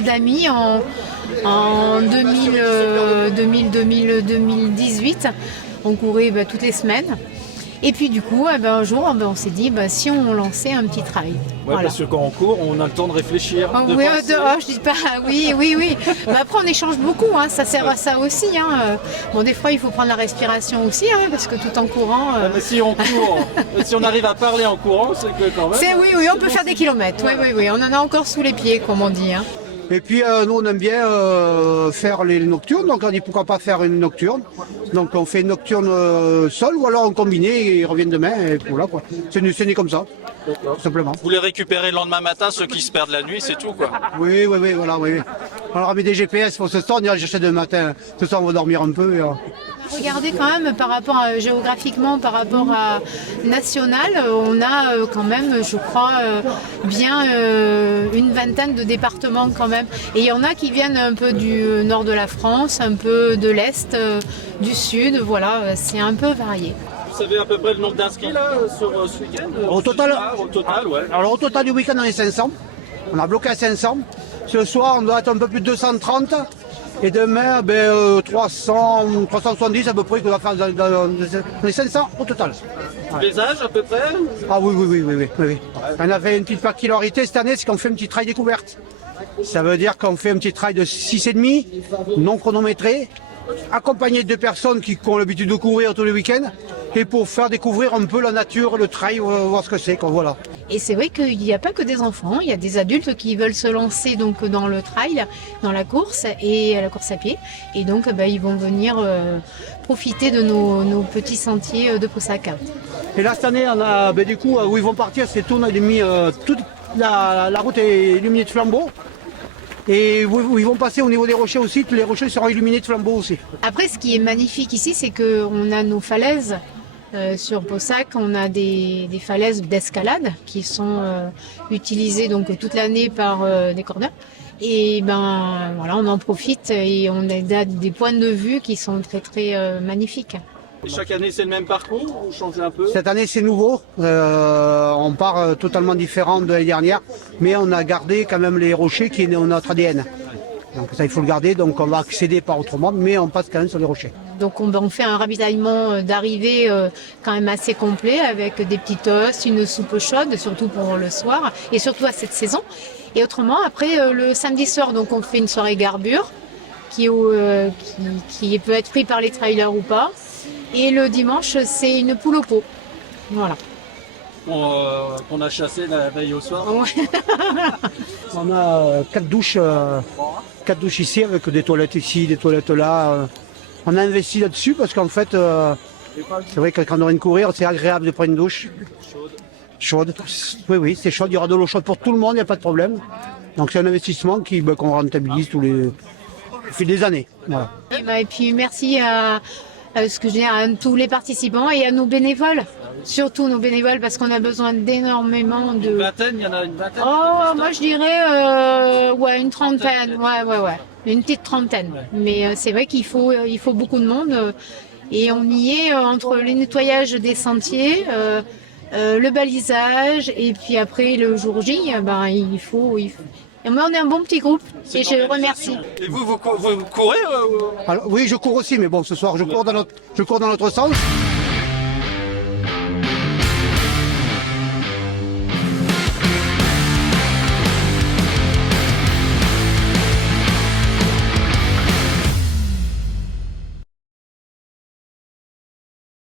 d'amis en 2018. On courait toutes les semaines. Et puis du coup, un jour, on s'est dit, si on lançait un petit trail. Ouais, Voilà. parce que quand on court, on a le temps de réfléchir. Oui, je dis pas, oui. Mais après, on échange beaucoup, ça sert à ça aussi. Bon, des fois, il faut prendre la respiration aussi, parce que tout en courant. Mais si on court, si on arrive à parler en courant, c'est que quand même. Oui, on peut faire des kilomètres. Oui, on en a encore sous les pieds, comme on dit. Et puis nous on aime bien faire les nocturnes, donc on dit pourquoi pas faire une nocturne. Donc on fait une nocturne seule ou alors en combiné et ils reviennent demain et voilà quoi. C'est né comme ça, tout simplement. Vous les récupérez le lendemain matin, ceux qui se perdent la nuit, c'est tout quoi. Oui, voilà, oui. Alors on met des GPS pour ce soir, on ira chercher demain matin. Ce soir on va dormir un peu. Regardez quand même par rapport géographiquement, par rapport à national, on a quand même, je crois, bien une vingtaine de départements quand même. Et il y en a qui viennent un peu du nord de la France, un peu de l'est, du sud, voilà, c'est un peu varié. Vous savez à peu près le nombre d'inscrits là sur ce week-end? Au total, ouais. Alors au total du week-end on est 500. On a bloqué à 500. Ce soir on doit être un peu plus de 230. Et demain, 370 à peu près qu'on va faire dans les 500 au total. Les âges à peu près? Ah oui. On avait une petite particularité cette année, c'est qu'on fait un petit trail découverte. Ça veut dire qu'on fait un petit trail de 6,5, non chronométré, accompagné de 2 personnes qui ont l'habitude de courir tous les week-ends, et pour faire découvrir un peu la nature, le trail, voir ce que c'est, voilà. Et c'est vrai qu'il n'y a pas que des enfants, il y a des adultes qui veulent se lancer donc dans le trail, dans la course et la course à pied. Et donc ils vont venir profiter de nos petits sentiers de Pessac. Et là cette année, on a, du coup, où ils vont partir, c'est tout, on a mis toute la route est illuminée de flambeaux. Et où ils vont passer au niveau des rochers aussi, tous les rochers seront illuminés de flambeaux aussi. Après, ce qui est magnifique ici, c'est qu'on a nos falaises. Sur Pessac, on a des falaises d'escalade qui sont utilisées donc toute l'année par des cordeurs. Et voilà, on en profite et on a des points de vue qui sont très très magnifiques. Et chaque année c'est le même parcours ou vous changez un peu? Cette année c'est nouveau, on part totalement différent de l'année dernière, mais on a gardé quand même les rochers qui est notre ADN. Donc ça il faut le garder, donc on va accéder par autrement, mais on passe quand même sur les rochers. Donc on fait un ravitaillement d'arrivée quand même assez complet avec des petits toasts, une soupe chaude, surtout pour le soir et surtout à cette saison. Et autrement, après le samedi soir, donc on fait une soirée garbure qui peut être pris par les trailers ou pas. Et le dimanche, c'est une poule au pot. Voilà. Qu'on a chassé la veille au soir. On a 4 douches ici avec des toilettes ici, des toilettes là. On a investi là-dessus parce qu'en fait, c'est vrai que quand on vient de courir, c'est agréable de prendre une douche. Chaude. Oui, c'est chaud. Il y aura de l'eau chaude pour tout le monde, il n'y a pas de problème. Donc c'est un investissement qu'on rentabilise depuis des années. Voilà. Et puis merci à tous les participants et à nos bénévoles. Surtout nos bénévoles parce qu'on a besoin d'énormément de... Une vingtaine, il y en a une vingtaine? Moi je dirais une trentaine, ouais. Une petite trentaine. Ouais. Mais c'est vrai qu'il faut beaucoup de monde et on y est entre les nettoyages des sentiers, le balisage et puis après le jour J, il faut... Et moi, on est un bon petit groupe et je remercie. Et vous courez Alors, oui, je cours aussi, mais bon, ce soir, je cours dans l'autre sens.